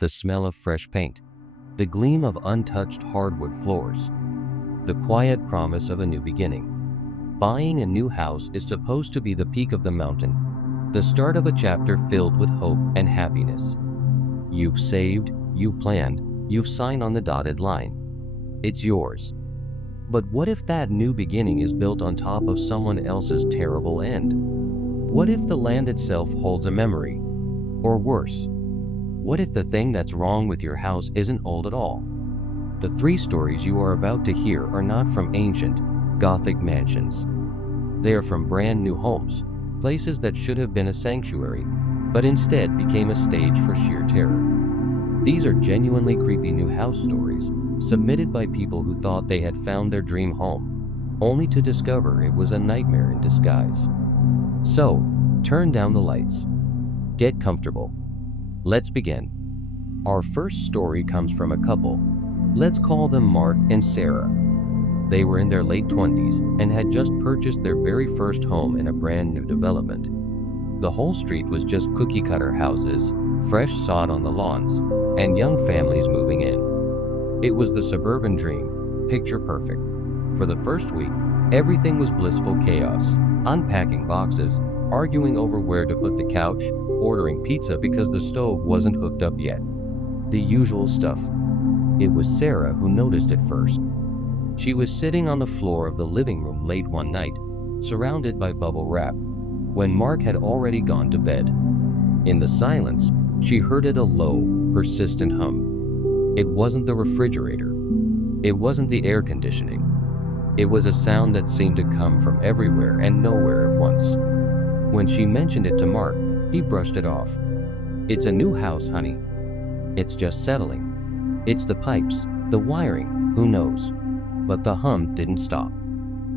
the smell of fresh paint, the gleam of untouched hardwood floors, the quiet promise of a new beginning. Buying a new house is supposed to be the peak of the mountain, the start of a chapter filled with hope and happiness. You've saved, you've planned, you've signed on the dotted line. It's yours. But what if that new beginning is built on top of someone else's terrible end? What if the land itself holds a memory? Or worse, what if the thing that's wrong with your house isn't old at all? The 3 stories you are about to hear are not from ancient, Gothic mansions. They are from brand new homes, places that should have been a sanctuary, but instead became a stage for sheer terror. These are genuinely creepy new house stories, submitted by people who thought they had found their dream home, only to discover it was a nightmare in disguise. So, turn down the lights. Get comfortable. Let's begin. Our first story comes from a couple. Let's call them Mark and Sarah. They were in their late 20s and had just purchased their very first home in a brand new development. The whole street was just cookie-cutter houses, fresh sod on the lawns, and young families moving in. It was the suburban dream, picture perfect. For the first week, everything was blissful chaos, unpacking boxes, arguing over where to put the couch, ordering pizza because the stove wasn't hooked up yet. The usual stuff. It was Sarah who noticed it first. She was sitting on the floor of the living room late one night, surrounded by bubble wrap, when Mark had already gone to bed. In the silence, she heard a low, persistent hum. It wasn't the refrigerator. It wasn't the air conditioning. It was a sound that seemed to come from everywhere and nowhere at once. When she mentioned it to Mark, he brushed it off. "It's a new house, honey. It's just settling. It's the pipes, the wiring, who knows?" But the hum didn't stop.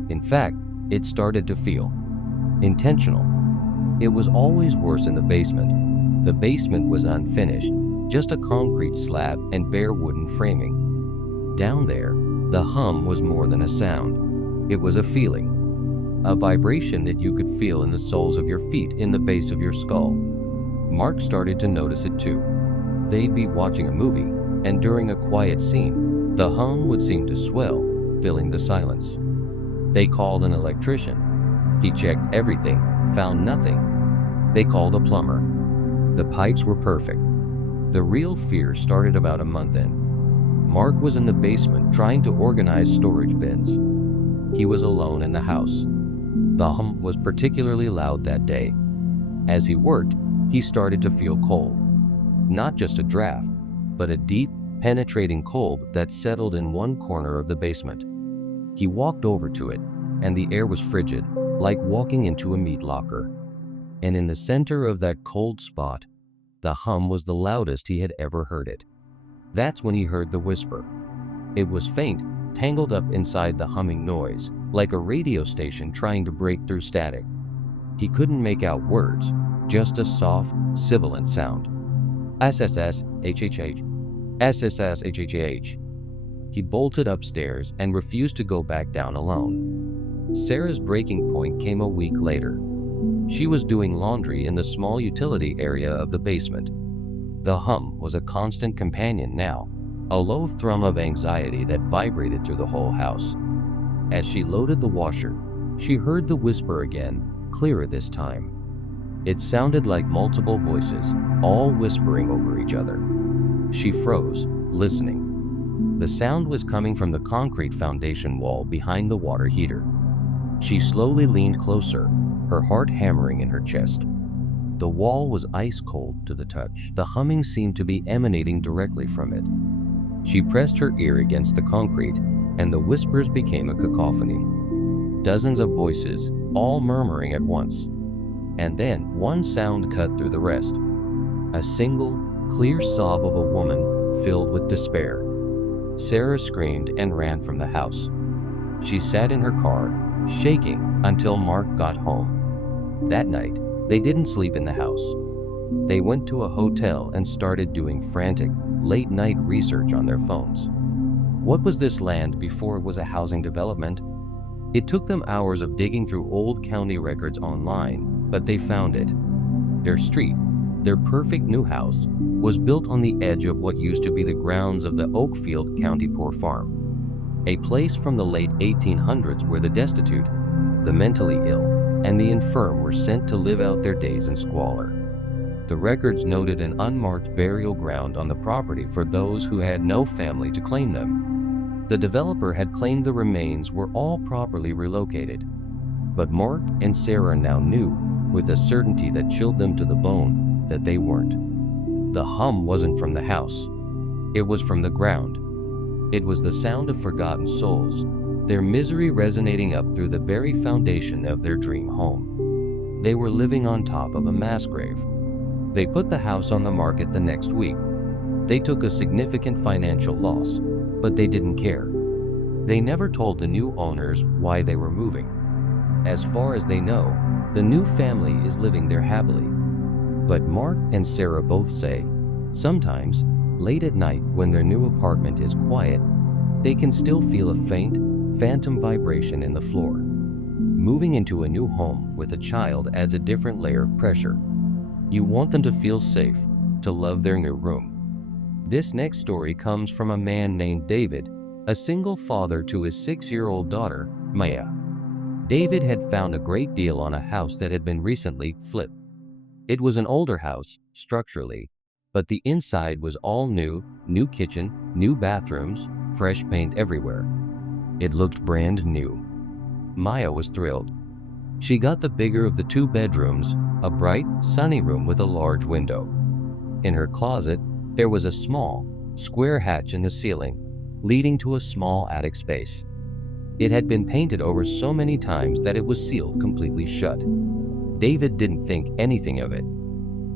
In fact, it started to feel intentional. It was always worse in the basement. The basement was unfinished, just a concrete slab and bare wooden framing. Down there, the hum was more than a sound. It was a feeling, a vibration that you could feel in the soles of your feet, in the base of your skull. Mark started to notice it too. They'd be watching a movie, and during a quiet scene, the hum would seem to swell, filling the silence. They called an electrician. He checked everything, found nothing. They called a plumber. The pipes were perfect. The real fear started about a month in. Mark was in the basement trying to organize storage bins. He was alone in the house. The hum was particularly loud that day. As he worked, he started to feel cold. Not just a draft, but a deep, penetrating cold that settled in one corner of the basement. He walked over to it, and the air was frigid, like walking into a meat locker. And in the center of that cold spot, the hum was the loudest he had ever heard it. That's when he heard the whisper. It was faint, tangled up inside the humming noise, like a radio station trying to break through static. He couldn't make out words, just a soft, sibilant sound. SSS, HHH, SSS, HHH. He bolted upstairs and refused to go back down alone. Sarah's breaking point came a week later. She was doing laundry in the small utility area of the basement. The hum was a constant companion now, a low thrum of anxiety that vibrated through the whole house. As she loaded the washer, she heard the whisper again, clearer this time. It sounded like multiple voices, all whispering over each other. She froze, listening. The sound was coming from the concrete foundation wall behind the water heater. She slowly leaned closer, her heart hammering in her chest. The wall was ice cold to the touch. The humming seemed to be emanating directly from it. She pressed her ear against the concrete, and the whispers became a cacophony. Dozens of voices, all murmuring at once. And then one sound cut through the rest. A single, clear sob of a woman filled with despair. Sarah screamed and ran from the house. She sat in her car, shaking, until Mark got home. That night, they didn't sleep in the house. They went to a hotel and started doing frantic, late-night research on their phones. What was this land before it was a housing development? It took them hours of digging through old county records online, but they found it. Their street, Their perfect new house was built on the edge of what used to be the grounds of the Oakfield County Poor Farm, a place from the late 1800s where the destitute, the mentally ill, and the infirm were sent to live out their days in squalor. The records noted an unmarked burial ground on the property for those who had no family to claim them. The developer had claimed the remains were all properly relocated, but Mark and Sarah now knew, with a certainty that chilled them to the bone, that they weren't. The hum wasn't from the house. It was from the ground. It was the sound of forgotten souls, their misery resonating up through the very foundation of their dream home. They were living on top of a mass grave. They put the house on the market the next week. They took a significant financial loss, but they didn't care. They never told the new owners why they were moving. As far as they know, the new family is living there happily. But Mark and Sarah both say, sometimes, late at night when their new apartment is quiet, they can still feel a faint, phantom vibration in the floor. Moving into a new home with a child adds a different layer of pressure. You want them to feel safe, to love their new room. This next story comes from a man named David, a single father to his 6-year-old daughter, Maya. David had found a great deal on a house that had been recently flipped. It was an older house, structurally, but the inside was all new kitchen, new bathrooms, fresh paint everywhere. It looked brand new. Maya was thrilled. She got the bigger of the 2 bedrooms, a bright, sunny room with a large window. In her closet, there was a small, square hatch in the ceiling, leading to a small attic space. It had been painted over so many times that it was sealed completely shut. David didn't think anything of it.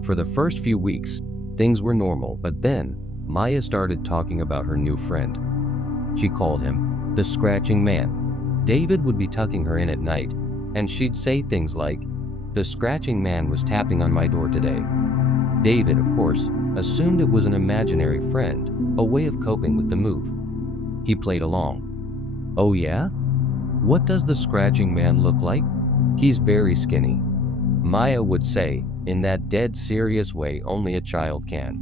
For the first few weeks, things were normal, but then Maya started talking about her new friend. She called him the Scratching Man. David would be tucking her in at night, and she'd say things like, "The Scratching Man was tapping on my door today." David, of course, assumed it was an imaginary friend, a way of coping with the move. He played along. "Oh yeah? What does the Scratching Man look like?" "He's very skinny," Maya would say, in that dead serious way only a child can.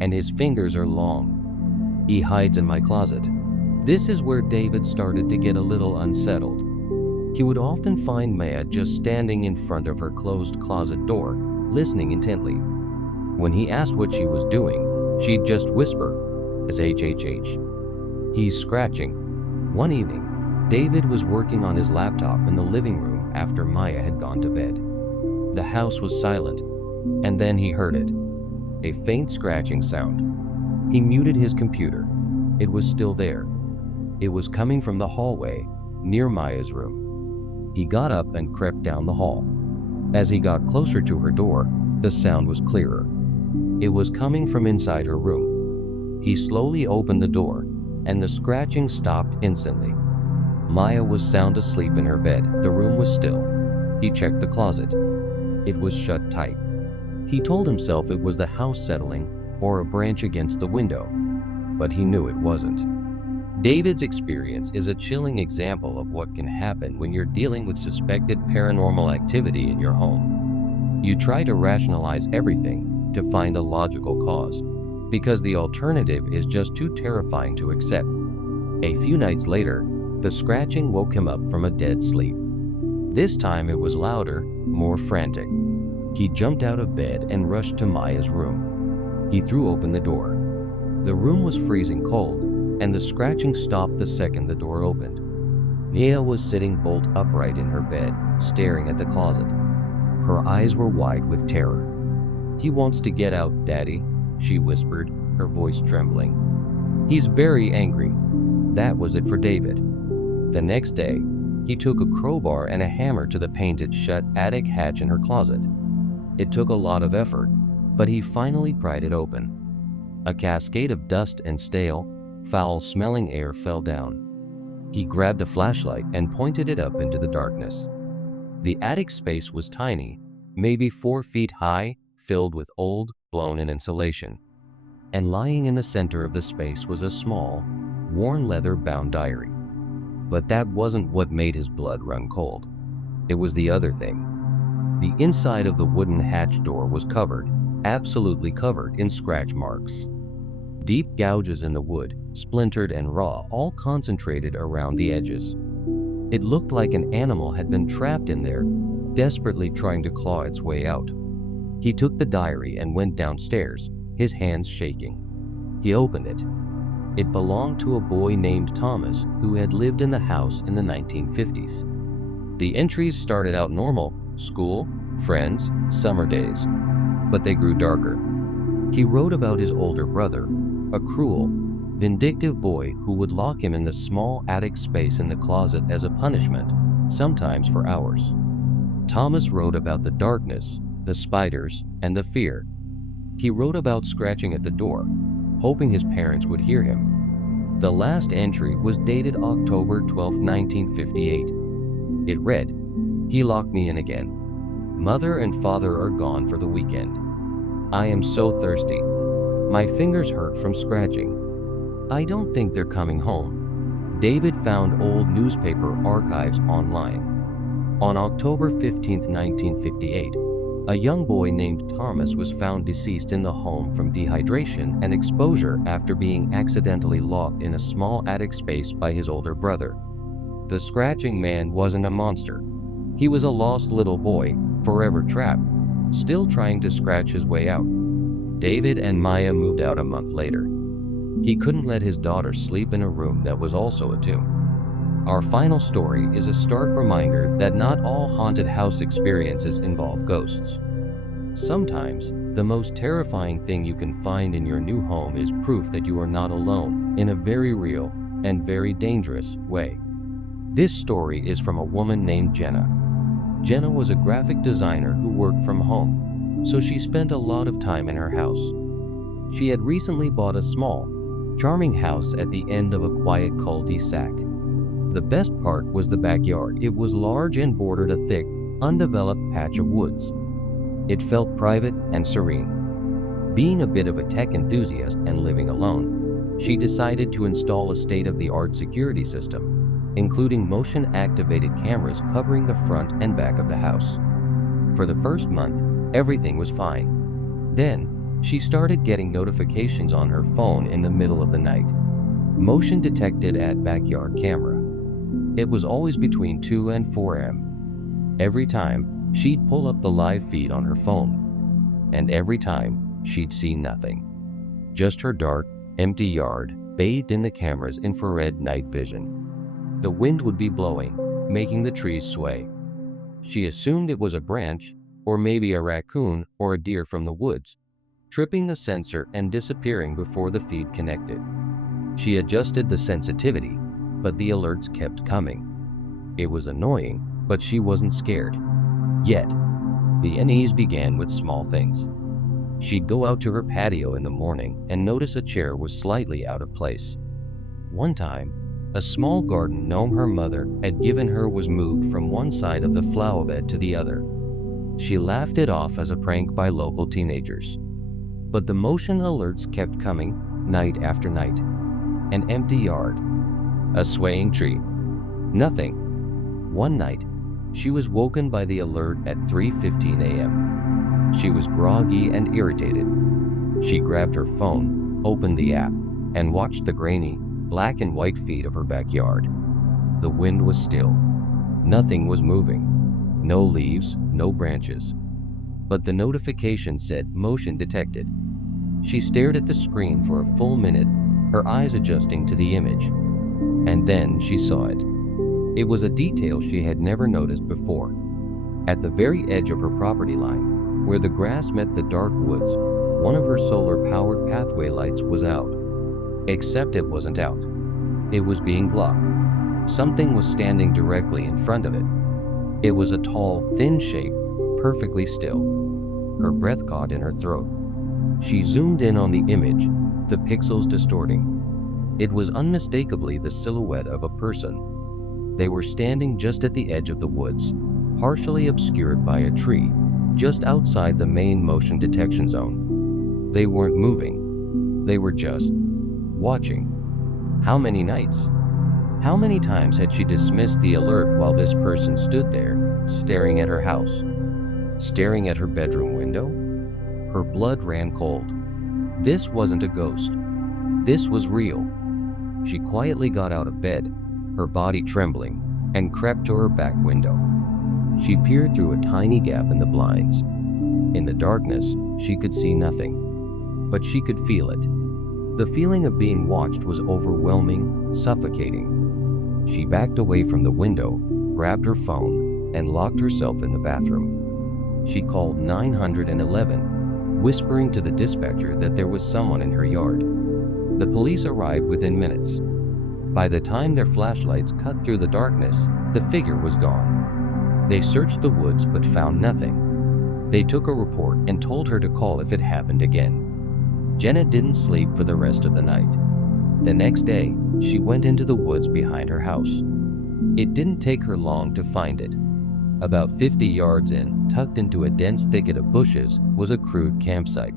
"And his fingers are long. He hides in my closet." This is where David started to get a little unsettled. He would often find Maya just standing in front of her closed closet door, listening intently. When he asked what she was doing, she'd just whisper, "SHHH. He's scratching." One evening, David was working on his laptop in the living room after Maya had gone to bed. The house was silent, and then he heard it, a faint scratching sound. He muted his computer. It was still there. It was coming from the hallway, near Maya's room. He got up and crept down the hall. As he got closer to her door, the sound was clearer. It was coming from inside her room. He slowly opened the door, and the scratching stopped instantly. Maya was sound asleep in her bed. The room was still. He checked the closet. It was shut tight. He told himself it was the house settling or a branch against the window, but he knew it wasn't. David's experience is a chilling example of what can happen when you're dealing with suspected paranormal activity in your home. You try to rationalize everything to find a logical cause, because the alternative is just too terrifying to accept. A few nights later, the scratching woke him up from a dead sleep. This time it was louder, more frantic. He jumped out of bed and rushed to Maya's room. He threw open the door. The room was freezing cold, and the scratching stopped the second the door opened. Maya was sitting bolt upright in her bed, staring at the closet. Her eyes were wide with terror. "He wants to get out, Daddy," she whispered, her voice trembling. "He's very angry." That was it for David. The next day, he took a crowbar and a hammer to the painted shut attic hatch in her closet. It took a lot of effort, but he finally pried it open. A cascade of dust and stale, foul-smelling air fell down. He grabbed a flashlight and pointed it up into the darkness. The attic space was tiny, maybe 4 feet high, filled with old, blown-in insulation. And lying in the center of the space was a small, worn leather-bound diary. But that wasn't what made his blood run cold. It was the other thing. The inside of the wooden hatch door was covered, absolutely covered in scratch marks. Deep gouges in the wood, splintered and raw, all concentrated around the edges. It looked like an animal had been trapped in there, desperately trying to claw its way out. He took the diary and went downstairs, his hands shaking. He opened it. It belonged to a boy named Thomas who had lived in the house in the 1950s. The entries started out normal: school, friends, summer days. But they grew darker. He wrote about his older brother, a cruel, vindictive boy who would lock him in the small attic space in the closet as a punishment, sometimes for hours. Thomas wrote about the darkness, the spiders, and the fear. He wrote about scratching at the door, hoping his parents would hear him. The last entry was dated October 12, 1958. It read, "He locked me in again. Mother and father are gone for the weekend. I am so thirsty. My fingers hurt from scratching. I don't think they're coming home." David found old newspaper archives online. On October 15, 1958, a young boy named Thomas was found deceased in the home from dehydration and exposure after being accidentally locked in a small attic space by his older brother. The scratching man wasn't a monster. He was a lost little boy, forever trapped, still trying to scratch his way out. David and Maya moved out a month later. He couldn't let his daughter sleep in a room that was also a tomb. Our final story is a stark reminder that not all haunted house experiences involve ghosts. Sometimes, the most terrifying thing you can find in your new home is proof that you are not alone, in a very real and very dangerous way. This story is from a woman named Jenna. Jenna was a graphic designer who worked from home, so she spent a lot of time in her house. She had recently bought a small, charming house at the end of a quiet cul-de-sac. The best part was the backyard. It was large and bordered a thick, undeveloped patch of woods. It felt private and serene. Being a bit of a tech enthusiast and living alone, she decided to install a state-of-the-art security system, including motion-activated cameras covering the front and back of the house. For the first month, everything was fine. Then, she started getting notifications on her phone in the middle of the night. Motion detected at backyard camera. It was always between 2 and 4 a.m. Every time, she'd pull up the live feed on her phone. And every time, she'd see nothing. Just her dark, empty yard, bathed in the camera's infrared night vision. The wind would be blowing, making the trees sway. She assumed it was a branch, or maybe a raccoon or a deer from the woods, tripping the sensor and disappearing before the feed connected. She adjusted the sensitivity, but the alerts kept coming. It was annoying, but she wasn't scared. Yet, the unease began with small things. She'd go out to her patio in the morning and notice a chair was slightly out of place. One time, a small garden gnome her mother had given her was moved from one side of the flower bed to the other. She laughed it off as a prank by local teenagers. But the motion alerts kept coming, night after night. An empty yard. A swaying tree. Nothing. One night, she was woken by the alert at 3:15 a.m. She was groggy and irritated. She grabbed her phone, opened the app, and watched the grainy, black and white feed of her backyard. The wind was still. Nothing was moving. No leaves, no branches. But the notification said motion detected. She stared at the screen for a full minute, her eyes adjusting to the image. And then she saw it. It was a detail she had never noticed before. At the very edge of her property line, where the grass met the dark woods, one of her solar-powered pathway lights was out. Except it wasn't out. It was being blocked. Something was standing directly in front of it. It was a tall, thin shape, perfectly still. Her breath caught in her throat. She zoomed in on the image, the pixels distorting. It was unmistakably the silhouette of a person. They were standing just at the edge of the woods, partially obscured by a tree, just outside the main motion detection zone. They weren't moving. They were just watching. How many nights? How many times had she dismissed the alert while this person stood there, staring at her house? Staring at her bedroom window? her blood ran cold. This wasn't a ghost. This was real. She quietly got out of bed, her body trembling, and crept to her back window. She peered through a tiny gap in the blinds. In the darkness, she could see nothing, but she could feel it. The feeling of being watched was overwhelming, suffocating. She backed away from the window, grabbed her phone, and locked herself in the bathroom. She called 911, whispering to the dispatcher that there was someone in her yard. The police arrived within minutes. By the time their flashlights cut through the darkness, the figure was gone. They searched the woods but found nothing. They took a report and told her to call if it happened again. Jenna didn't sleep for the rest of the night. The next day, she went into the woods behind her house. It didn't take her long to find it. About 50 yards in, tucked into a dense thicket of bushes, was a crude campsite.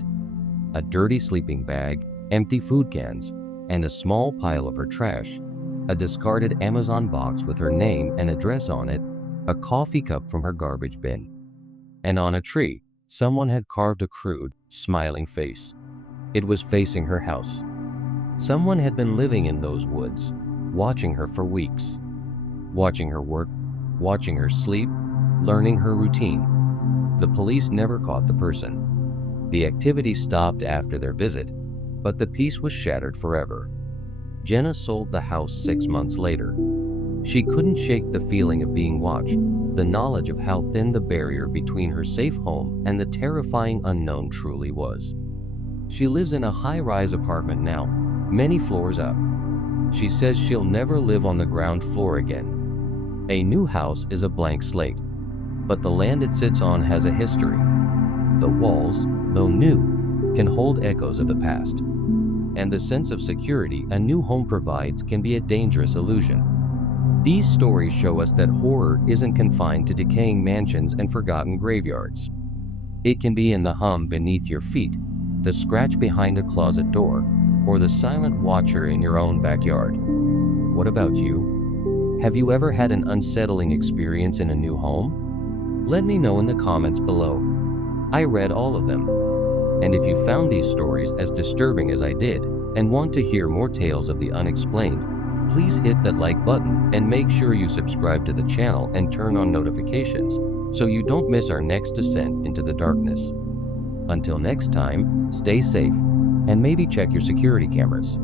A dirty sleeping bag, empty food cans, and a small pile of her trash, a discarded Amazon box with her name and address on it, a coffee cup from her garbage bin. And on a tree, someone had carved a crude, smiling face. It was facing her house. Someone had been living in those woods, watching her for weeks. Watching her work, watching her sleep, learning her routine. The police never caught the person. The activity stopped after their visit, but the peace was shattered forever. Jenna sold the house 6 months later. She couldn't shake the feeling of being watched, the knowledge of how thin the barrier between her safe home and the terrifying unknown truly was. She lives in a high-rise apartment now, many floors up. She says she'll never live on the ground floor again. A new house is a blank slate, but the land it sits on has a history. The walls, though new, can hold echoes of the past. And the sense of security a new home provides can be a dangerous illusion. These stories show us that horror isn't confined to decaying mansions and forgotten graveyards. It can be in the hum beneath your feet, the scratch behind a closet door, or the silent watcher in your own backyard. What about you? Have you ever had an unsettling experience in a new home? Let me know in the comments below. I read all of them. And if you found these stories as disturbing as I did and want to hear more tales of the unexplained, please hit that like button and make sure you subscribe to the channel and turn on notifications so you don't miss our next descent into the darkness. Until next time, stay safe and maybe check your security cameras.